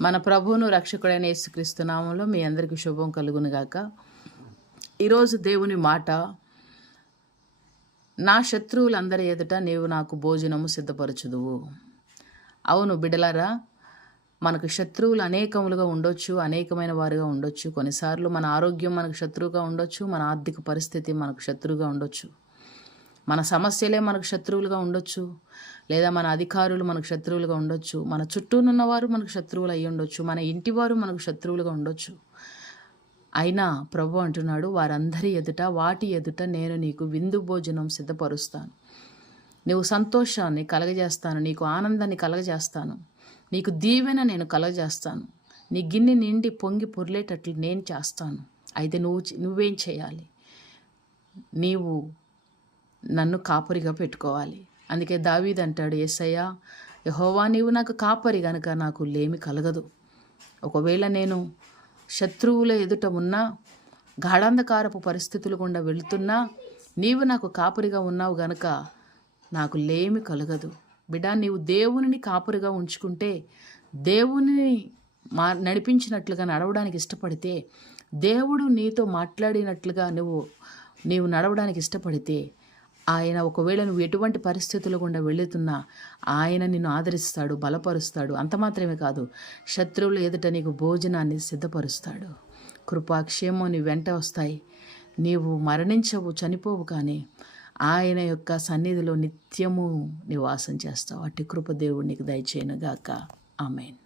మన ప్రభువును రక్షకుడైన యేసుక్రీస్తు నామంలో మీ అందరికీ శుభం కలుగునుగాక. ఈరోజు దేవుని మాట, నా శత్రువులందరి ఎదుట నీవు నాకు భోజనము సిద్ధపరచుదువు. అవును బిడ్డలారా, మనకు శత్రువులు అనేకములుగా ఉండొచ్చు, అనేకమైన వారుగా ఉండొచ్చు. కొన్నిసార్లు మన ఆరోగ్యం మనకు శత్రువుగా ఉండొచ్చు, మన ఆర్థిక పరిస్థితి మనకు శత్రువుగా ఉండొచ్చు, మన సమస్యలే మనకు శత్రువులుగా ఉండొచ్చు, లేదా మన అధికారులు మనకు శత్రువులుగా ఉండొచ్చు, మన చుట్టూనున్నవారు మనకు శత్రువులు అయ్యి ఉండొచ్చు, మన ఇంటివారు మనకు శత్రువులుగా ఉండొచ్చు. అయినా ప్రభు అంటున్నాడు, వారందరి ఎదుట, వాటి ఎదుట నేను నీకు విందు భోజనం సిద్ధపరుస్తాను. నీవు సంతోషాన్ని కలగజేస్తాను, నీకు ఆనందాన్ని కలగజేస్తాను, నీకు దీవెన నేను కలగజేస్తాను, నీ గిన్నె నిండి పొంగి పొర్లేటట్లు నేను చేస్తాను. అయితే నువ్వేం చేయాలి? నీవు నన్ను కాపరిగా పెట్టుకోవాలి. అందుకే దావీదు అంటాడు, యేసయ్యా యెహోవా నీవు నాకు కాపరి గనుక నాకు లేమి కలగదు. ఒకవేళ నేను శత్రువుల ఎదుట ఉన్నా, గాఢాంధకారపు పరిస్థితులు గుండా వెళుతున్నా, నీవు నాకు కాపరిగా ఉన్నావు గనుక నాకు లేమి కలగదు. బిడ్డ, నీవు దేవునిని కాపరిగా ఉంచుకుంటే, దేవునిని నడిపించినట్లుగా నడవడానికి ఇష్టపడితే, దేవుడు నీతో మాట్లాడినట్లుగా నీవు నడవడానికి ఇష్టపడితే, ఆయన ఒకవేళ నువ్వు ఎటువంటి పరిస్థితులు గుండా వెళుతున్నా ఆయన నిన్ను ఆదరిస్తాడు, బలపరుస్తాడు. అంత మాత్రమే కాదు, శత్రువుల ఎదుట నీకు భోజనాన్ని సిద్ధపరుస్తాడు. కృపాక్షేమం నీ వెంట వస్తాయి. నీవు మరణించవు, చనిపోవు, కానీ ఆయన యొక్క సన్నిధిలో నిత్యము నివాసం చేస్తావు. అట్టి కృప దేవుడు నీకు దయచేయునుగాక. ఆమేన్.